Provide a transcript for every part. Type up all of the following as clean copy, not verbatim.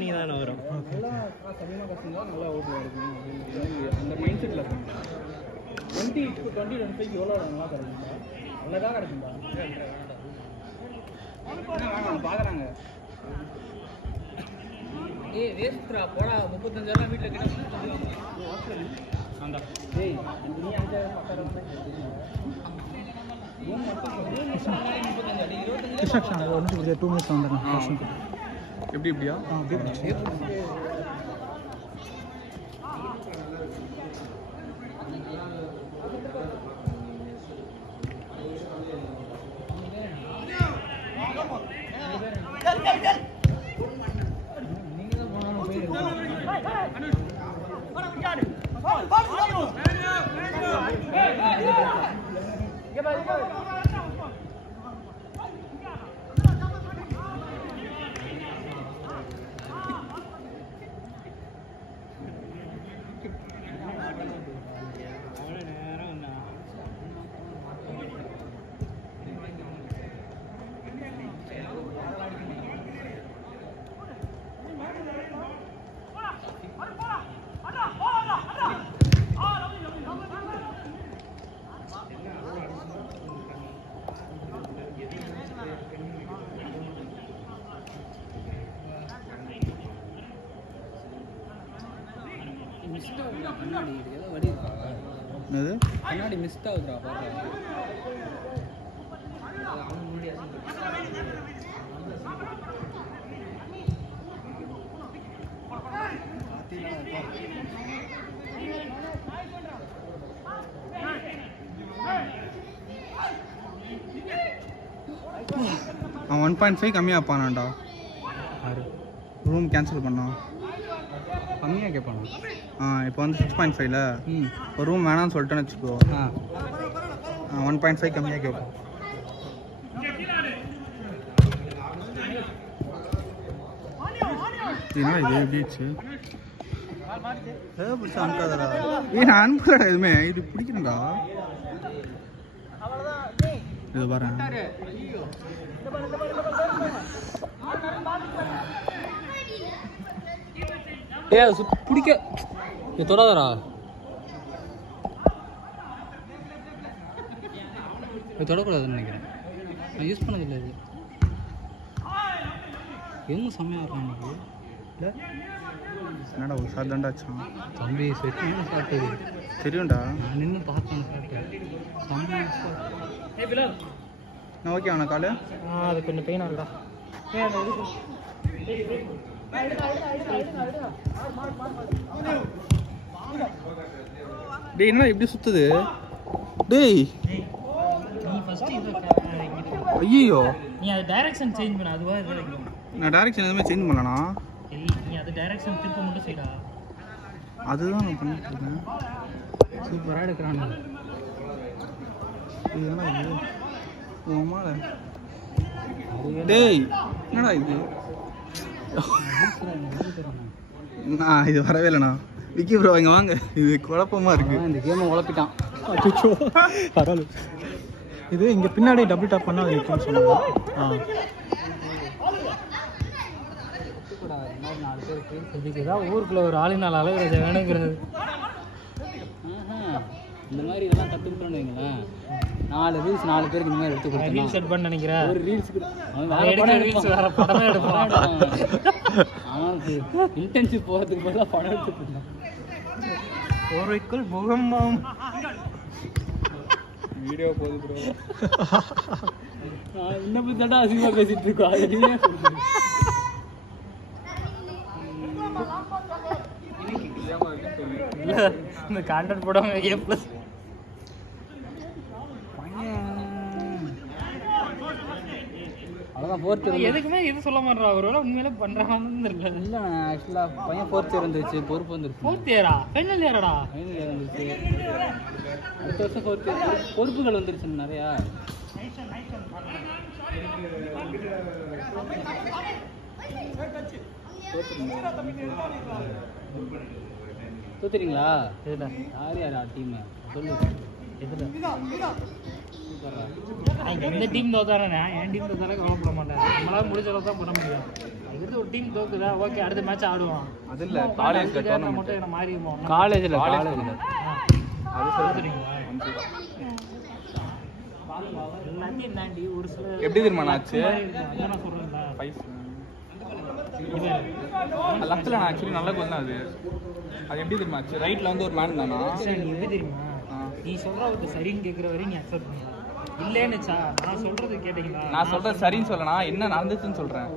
நீங்கள் தானே வரும் நல்லா சமயமாக கற்றுங்க நல்லா ஓட்டில் இருக்கும் அந்த மைண்ட் செட்டில் இருக்கும் 20-25 எவ்வளோ நல்லா கிடைக்குங்களா நல்லதாக கிடைக்குங்களா பார்க்குறாங்க வேஸ்ட்ரா போடா 35,000 வீட்டில் கிட்ட அந்த டேய் நீ அஞ்சா பக்கம் எப்படி இப்படியா கண்ணாடி மிஸ்ட் ஆகுதுடா பாரு அவன் 1.5 கம்மியாக பானான்டா ரூம் கேன்சல் பண்ணான் கம்மியாக கேட்பானா இப்போ வந்து 6.5ல ஒரு ரூம் வேணாம்னு சொல்லிட்டேன்னு வச்சுக்கோ 1.5 கம்மியாக கேட்போம் என்ன இது எப்படிச்சு பிடிச்சா அனுப்பாதடா நான் அனுப்பலடா எதுவுமே இது பிடிக்கணும்டா இது பாரு பிடிக்க இது தொடாதரா இது தொடக்கூடாதுன்னு நினைக்கிறேன் நான் யூஸ் பண்ணதில்லை இது எங்க செம்மையாக இருக்கும் எனக்கு இல்லை என்னடா ஒரு ஷார்ட் தாண்டாச்சும் தம்பி செட்டியான ஷார்ட்டு தெரியும்டா நான் நின்று பார்த்தேன் ஷார்ட்டு செம்மையாக நான் ஓகே அவனை காலு அது கொஞ்சம் பெயினாக இருக்கா டேய் என்ன இப்படி சுத்துது டேய் ஐயோ நீ அது டைரக்ஷன் சேஞ்ச் பண்ண அதுவா இது வைக்கும் நான் டைரக்ஷன் எதுவுமே சேஞ்ச் பண்ணலண்ணா நீ அது டைரக்ஷன் திருப்ப மட்டும் செய்டா அதுதான் நான் பண்ணிட்டு இருக்கேன் சூப்பராக எடுக்கிறான் இதுதானா இது உமால டேய் என்னடா இது நான் இது வரவே இல்லைண்ணா விக்கி ப்ரோ இங்கே வாங்க இது குழப்பமா இருக்கு இந்த கேமை உழப்பிட்டான் அச்சோ பரவாயில்ல இது இங்கே பின்னாடி டபுள் டாப் பண்ணால் அது இருக்குன்னு சொன்னாங்க இதுக்கு ஏதாவது ஊருக்குள்ள ஒரு ஆளினால் அழகிறது வேணுங்கிறது இந்த மாதிரி இதெல்லாம் கற்றுக்கிட்டோன்னு வைங்களேன் 4 ரீல்ஸ் 4 பேருக்கு இந்த மாதிரி எடுத்து கொடுத்தோம் ரீல்ஸ் செட் பண்ண நினைக்கிறேன் ஒரு ரீல்ஸுக்கு வேற படமே எடுப்பான் அவன் இன்டர்ன்ஷிப் போகிறதுக்கு பதிலாக படம் எடுத்துட்டு ஒருக்குள் முகம்மாம் வீடியோ போகுது ப்ரோ இன்னும் தாண்டா அதிகமாக பேசிட்டு இருக்கோம் அது நீயே சொல்லுங்க இல்லை இந்த கான்டென்ட் போடுவாங்க A+ அவ்வளோதான் 4th எதுக்குமே எது சொல்ல மாட்டேறா ஒருவேளை உண்மையில பண்றாங்கன்னு தெரியல இல்லை ஆக்சுவலாக பையன் 4th இயர் வந்துருச்சு பொறுப்பு வந்துருச்சு 4th இயரா ஃபைனல் இயரடா ஃபைனல் இயர் வந்துருச்சு அடுத்த வருஷம் 4th இயர் பொறுப்புகள் வந்துருச்சு நிறையா தோத்துறீங்களா? எதுல? யார் யாரா டீம் சொல்லு. எதுல? எந்த டீம் தோத்தானே என் டீம் தோத்தாலே கவலைப்பட மாட்டேன். நம்மளால முடிஞ்ச அளவுக்கு தான் பண்ண முடியும். இது ஒரு டீம் தோக்குதா ஓகே அடுத்த மேட்ச் ஆடுவோம். அது இல்ல காலேஜ்ல டோர்னமெண்ட் மட்டும் என்ன மாறிடுவோம். காலேஜ்ல அது தெரியுமா? எல்லாத்தையும் தாண்டி ஒரு சில எப்படி தெரியுமா ஆச்சு நான் சொல்றேன்ல லெஃப்ட்ல நான் ஆக்சுவலி நல்ல கோல் தான் அது. அது எப்படி தெரியுமா ஆச்சு ரைட்ல வந்து ஒரு மேன் தானா எப்படி தெரியுமா? நீ சொல்றது சரின்னு கேட்குற வரையும் நீ அக்செப்ட் பண்ணலாம். இல்லைன்னுச்சா நான் சொல்றது கேட்டீங்களா? நான் சொல்றது சரின்னு சொல்லனா என்ன நடந்துச்சுன்னு சொல்றேன்.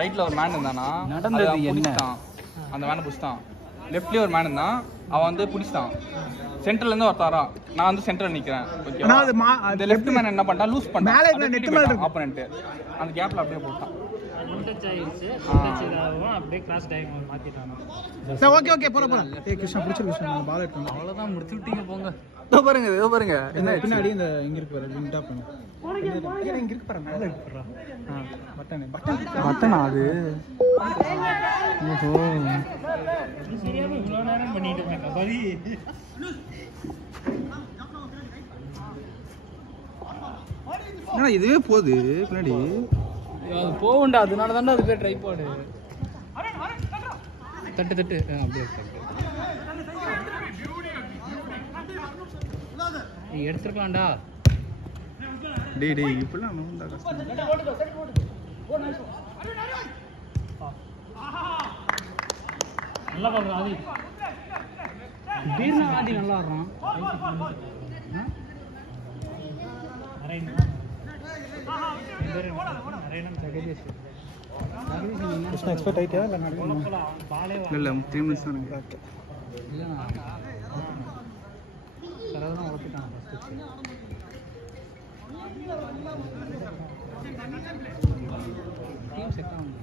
ரைட்ல ஒரு மேன் இருந்தானா நடந்தது என்ன அந்த மேனை புடிச்சான். லெஃப்ட்லயே ஒரு மேன் இருந்தான் அவன் வந்து புடிச்சான். சென்டர்ல இருந்து ஒருத்தாரா நான் வந்து சென்டர்ல நிக்கிறேன். ஓகேவா அந்த லெஃப்ட் மேன் என்ன பண்ணா லூஸ் பண்ணான் ஆப்போனன்ட். அந்த கேப்ல அப்படியே போட்டான். அப்படியே கிளாஸ் டைம் மாத்திட்டாங்க. ஓகே ஓகே போறோம். ஏய் கிருஷ்ணா பிடிச்சிருக்கு பால் எடுத்து அவ்வளவுதான் முடிச்சு விட்டீங்க போங்க. இதோ பாருங்க என்ன பின்னாடி இந்த இங்க இருக்கு பாரு விண்டா பண்ணு. இங்க இருக்கு பாரு மேல இருக்கு பாரு. பட்டன் அது. ஓஹோ சரியா இவ்வளவு நேரம் பண்ணிட்டு இருக்கேன் கபடி. என்ன இதுவே போகுது பின்னாடி அது போகும்டா அதனால தான்டா அது பேர் ட்ரைபாட். தட்டு அப்படியே நீ எடுத்துக்கலாம்டா. டேய் இப்பலாம் நோண்டா கஷ்டம். நல்லா பண்றான் ஆதி. திடீர்னு ஆதி நல்லா ஆடுறான். கிருஷ்ணா எக்ஸ்பெக்ட் ஆயிட்டியா இல்ல நடக்கணும்? இல்ல 3 மினிட்ஸ் தான் இருக்கு. இல்லண்ணா சரவணா ஓட்டிட்டான் ஃபர்ஸ்ட். டீம் செட் ஆகும்.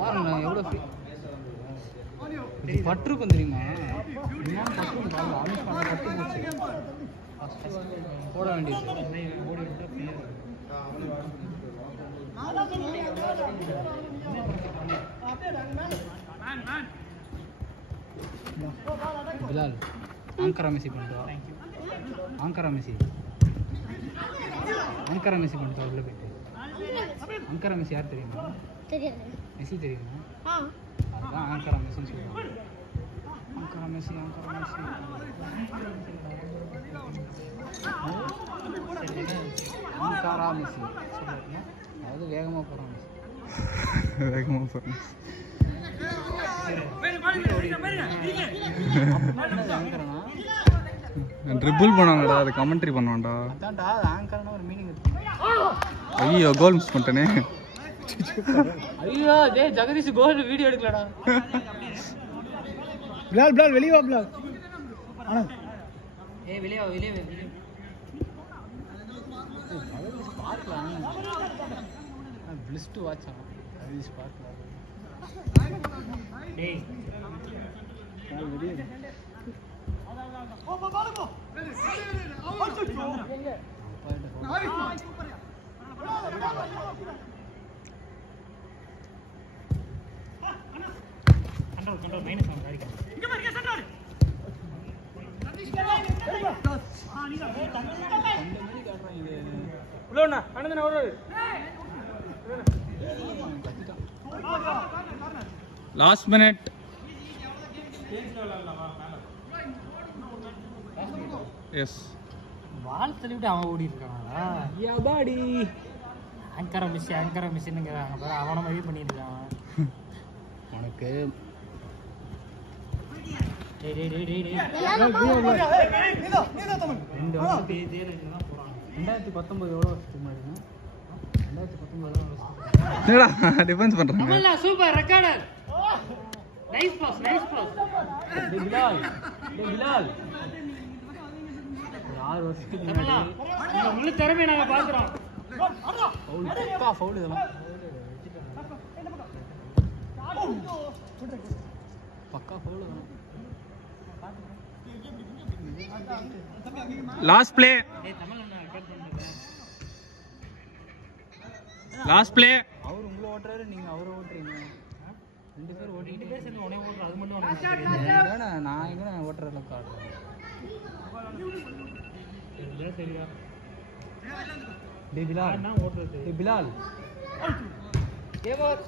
பாருங்க எவ்வளோ பட்டிருக்கும் தெரியுமா? போட வேண்டியது பிலால் ஆங்கரா மெஸ்ஸி பண்ணிட்டு ஆங்கரா மெஸ்ஸி உள்ள போயிட்டு. ஆங்கரா மெஸ்ஸி யார் தெரியுமா? மெஸ்ஸி தெரியுமா? அதுதான் ஆங்கரா மெஸ்ஸின்னு சொல்லுவாங்க. ஆங்கரா மெஸ்ஸி சொல்லுவாங்க. அதாவது வேகமாக போகிறான் மெஸ்ஸி. ட்ரிபிள் பண்ணுவாங்கடா அது கமெண்ட்ரி பண்ணுவான்டா. அதான்டா ஆங்கர்னா ஒரு மீனிங் இருக்கு. ஐயோ கோல் மிஸ் பண்ணிட்டேனே. ஐயோ டேய் ஜெகதீஷ் கோல் வீடியோ எடுக்கலடா. பிலால் வெளிய வா பிலால். ஆனந்த் ஏய் வெளிய வா. ஜெகதீஷ் பார்க்கலாம். பிளிஸ்ட் வாட்ச் ஆன். ஜெகதீஷ் பார்க்கலாம். டேய் பிலால் வெளிய வா. கண்ட்ரோல் மைனஸ் ஆன் காரிக்க. இங்க பாருங்க சென்டர். உள்ளோண்ணா அண்ணன் ஓடுறாரு. லாஸ்ட் மினிட் எஸ் வால் தள்ளிவிட்டு அவன் ஓடி இருக்கானா? யாபாடி ஆங்கரா மிஷினுங்கிறாங்க பாரு. அவனை மாதிரி பண்ணிட்டு இருக்கான் உனக்கு. டேய் 2019 எவ்வளோ வருஷத்துக்கு முன்னாடி? 2019 என்னடா டிஃபென்ஸ் பண்றாங்க. Super recorder. Nice boss. டேய் பிலால் 6 வருஷத்துக்கு முன்னாடி இந்த முழு திறமையை நாங்க பாக்குறோம். ஃபவுல் இதெல்லாம் பக்கா ஃபவுல் தான். லாஸ்ட் ப்ளே அவர் உங்களை ஓட்டுறாரு, நீங்க அவரை ஓட்டுறீங்க. 2 பேர் சேர்ந்து உடனே ஓடுற அது மட்டும் உனக்கு தெரியாது. நான் எங்க ஓட்டுற அளவுக்கு ஆடுறேன். சரியா டேய் பிலால் என்ன ஓடுறது? டேய் பிலால் ஏவர்